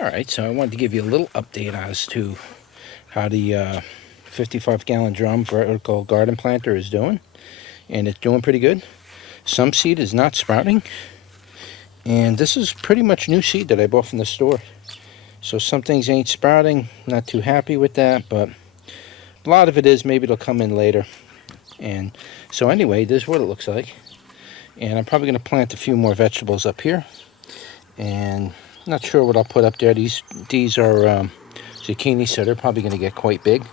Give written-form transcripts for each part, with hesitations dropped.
Alright, so I wanted to give you a little update as to how the 55-gallon drum vertical garden planter is doing. And it's doing pretty good. Some seed is not sprouting. And this is pretty much new seed that I bought from the store. So some things ain't sprouting, not too happy with that, but a lot of it is, maybe it'll come in later. And so anyway, this is what it looks like. And I'm probably going to plant a few more vegetables up here. And not sure what I'll put up there. These are zucchini, so they're probably going to get quite big.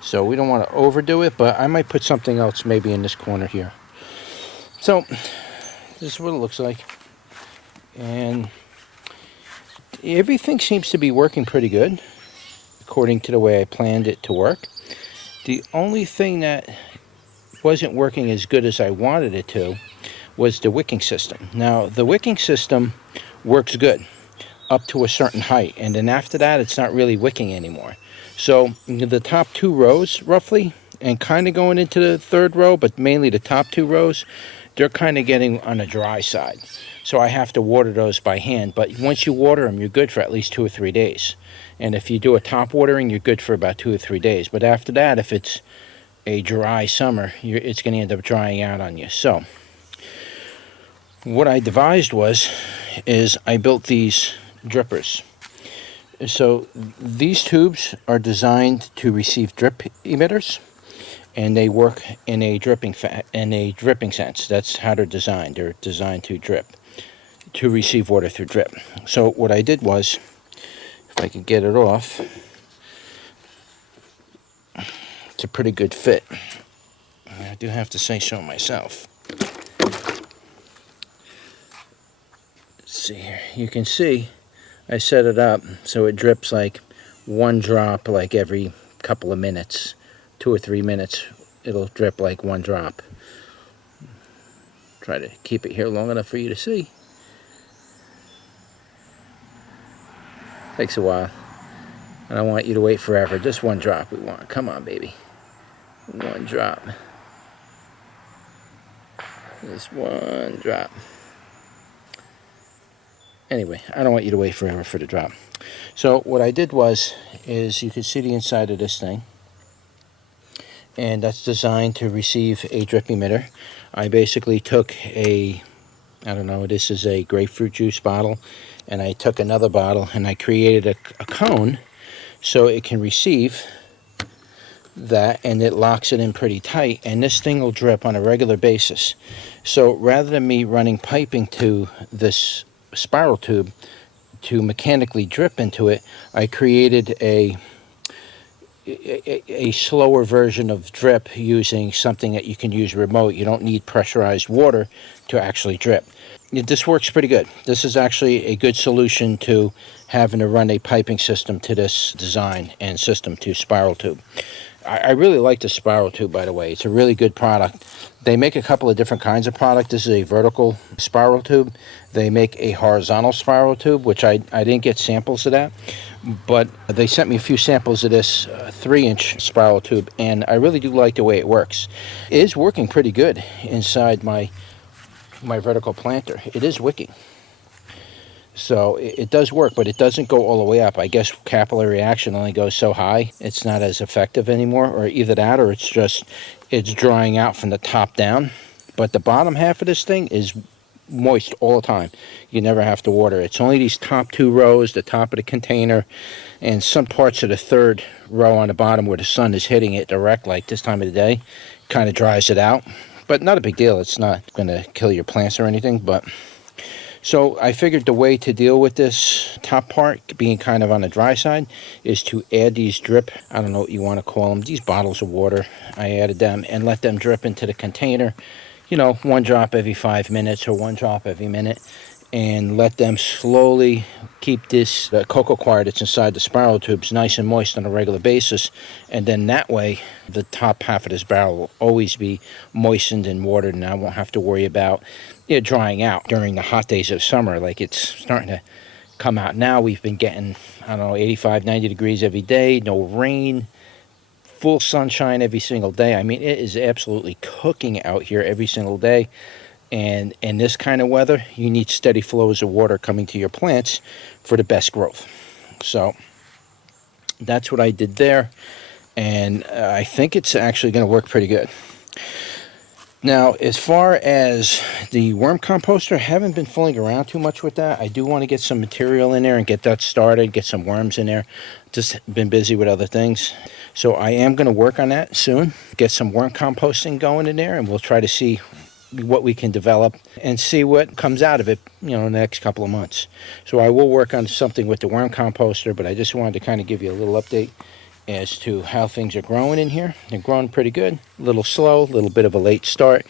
So we don't want to overdo it, but I might put something else maybe in this corner here. So this is what it looks like. And everything seems to be working pretty good, according to the way I planned it to work. The only thing that wasn't working as good as I wanted it to was the wicking system. Now, the wicking system works good up to a certain height, and then after that it's not really wicking anymore. So the top 2 rows roughly, and kind of going into the 3rd row, but mainly the top 2 rows, they're kind of getting on the dry side. So I have to water those by hand, but once you water them, you're good for at least 2 or 3 days. And if you do a top watering, you're good for about 2 or 3 days. But after that, if it's a dry summer, it's going to end up drying out on you. So what I devised is I built these drippers. So these tubes are designed to receive drip emitters, and they work in a dripping sense. That's how they're designed. They're designed to drip, to receive water through drip. So what I did was, if I could get it off, it's a pretty good fit. I do have to say so myself. Let's see here. You can see I set it up so it drips like 1 drop like every couple of minutes. 2 or 3 minutes it'll drip like 1 drop. Try to keep it here long enough for you to see. Takes a while. I don't want you to wait forever. Just 1 drop we want. Come on, baby. 1 drop. Just 1 drop. Anyway, I don't want you to wait forever for the drop. So what I did is you can see the inside of this thing. And that's designed to receive a drip emitter. I basically took I don't know, this is a grapefruit juice bottle, and I took another bottle and I created a cone so it can receive that, and it locks it in pretty tight, and this thing will drip on a regular basis. So rather than me running piping to this spiral tube to mechanically drip into it, I created a slower version of drip using something that you can use remote. You don't need pressurized water to actually drip. This works pretty good. This is actually a good solution to having to run a piping system to this design and system to spiral tube. I really like the spiral tube, by the way. It's a really good product. They make a couple of different kinds of product. This is a vertical spiral tube. They make a horizontal spiral tube, which I didn't get samples of that, but they sent me a few samples of this 3-inch spiral tube, and I really do like the way it works. It is working pretty good inside my vertical planter. It is wicking. So it does work, but it doesn't go all the way up. I guess capillary action only goes so high. It's not as effective anymore, or either that or it's drying out from the top down. But the bottom half of this thing is moist all the time. You never have to water. It's only these top 2 rows, the top of the container, and some parts of the 3rd row on the bottom where the sun is hitting it direct, like this time of the day, kind of dries it out. But not a big deal. It's not going to kill your plants or anything, but... So I figured the way to deal with this top part being kind of on the dry side is to add these drip, I don't know what you want to call them, these bottles of water. I added them and let them drip into the container, 1 drop every 5 minutes or 1 drop every minute, and let them slowly keep this coco coir that's inside the spiral tubes nice and moist on a regular basis. And then that way the top half of this barrel will always be moistened and watered, and I won't have to worry about it drying out during the hot days of summer. Like, it's starting to come out now. We've been getting, I don't know, 85, 90 degrees every day, no rain, full sunshine every single day. I mean, it is absolutely cooking out here every single day. And in this kind of weather, you need steady flows of water coming to your plants for the best growth. So that's what I did there, and I think it's actually going to work pretty good. Now, as far as the worm composter, I haven't been fooling around too much with that. I do want to get some material in there and get that started, get some worms in there. Just been busy with other things. So I am going to work on that soon, get some worm composting going in there, and we'll try to see what we can develop and see what comes out of it, you know, in the next couple of months. So I will work on something with the worm composter, but I just wanted to kind of give you a little update as to how things are growing in here. They're growing pretty good, a little slow, a little bit of a late start,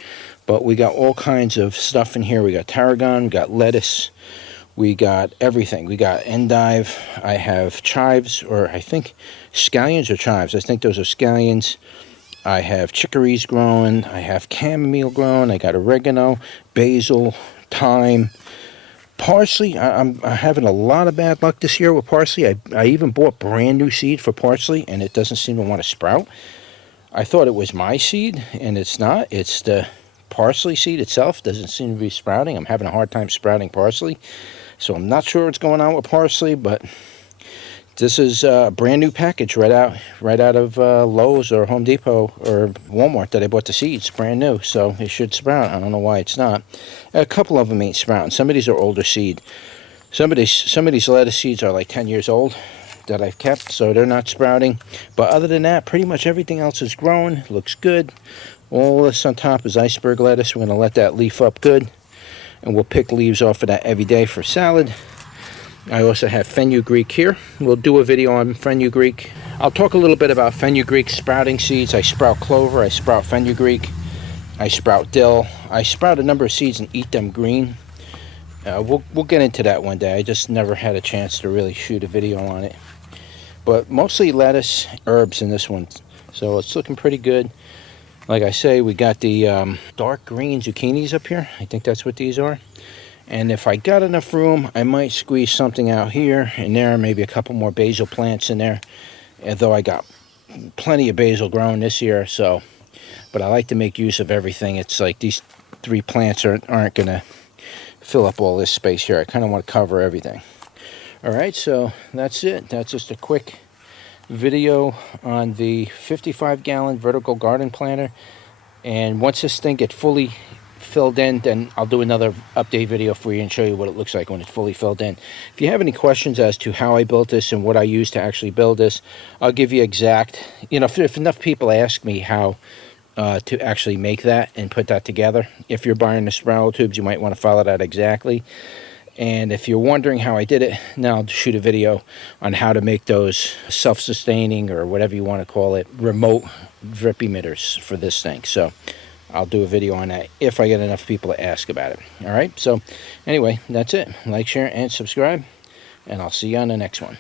but we got all kinds of stuff in here. We got tarragon, we got lettuce, we got everything. We got endive, I have chives, or I think scallions or chives. I think those are scallions. I have chicories growing, I have chamomile growing, I got oregano, basil, thyme, parsley. I'm having a lot of bad luck this year with parsley. I even bought brand new seed for parsley, and it doesn't seem to want to sprout. I thought it was my seed, and it's not. It's the parsley seed itself doesn't seem to be sprouting. I'm having a hard time sprouting parsley, so I'm not sure what's going on with parsley, but this is a brand new package right out of Lowe's or Home Depot or Walmart that I bought the seeds, brand new, so it should sprout. I don't know why it's not. A couple of them ain't sprouting. Some of these are older seed. Some of these lettuce seeds are like 10 years old that I've kept, so they're not sprouting. But other than that, pretty much everything else is growing. Looks good. All this on top is iceberg lettuce. We're going to let that leaf up good, and we'll pick leaves off of that every day for salad. I also have fenugreek here. We'll do a video on fenugreek. I'll talk a little bit about fenugreek sprouting seeds. I sprout clover, I sprout fenugreek, I sprout dill. I sprout a number of seeds and eat them green. We'll get into that one day. I just never had a chance to really shoot a video on it. But mostly lettuce, herbs in this one. So it's looking pretty good. Like I say, we got the dark green zucchinis up here. I think that's what these are. And if I got enough room, I might squeeze something out here and there, maybe a couple more basil plants in there. Although I got plenty of basil growing this year, so. But I like to make use of everything. It's like these 3 plants aren't going to fill up all this space here. I kind of want to cover everything. All right, so that's it. That's just a quick video on the 55-gallon vertical garden planter. And once this thing gets fully filled in, then I'll do another update video for you and show you what it looks like when it's fully filled in. If you have any questions as to how I built this and what I used to actually build this, I'll give you exact, you know, if enough people ask me how to actually make that and put that together. If you're buying the spiral tubes, you might want to follow that exactly. And if you're wondering how I did it, now I'll shoot a video on how to make those self-sustaining, or whatever you want to call it, remote drip emitters for this thing. So I'll do a video on that if I get enough people to ask about it. All right, so anyway, that's it. Like, share, and subscribe, and I'll see you on the next one.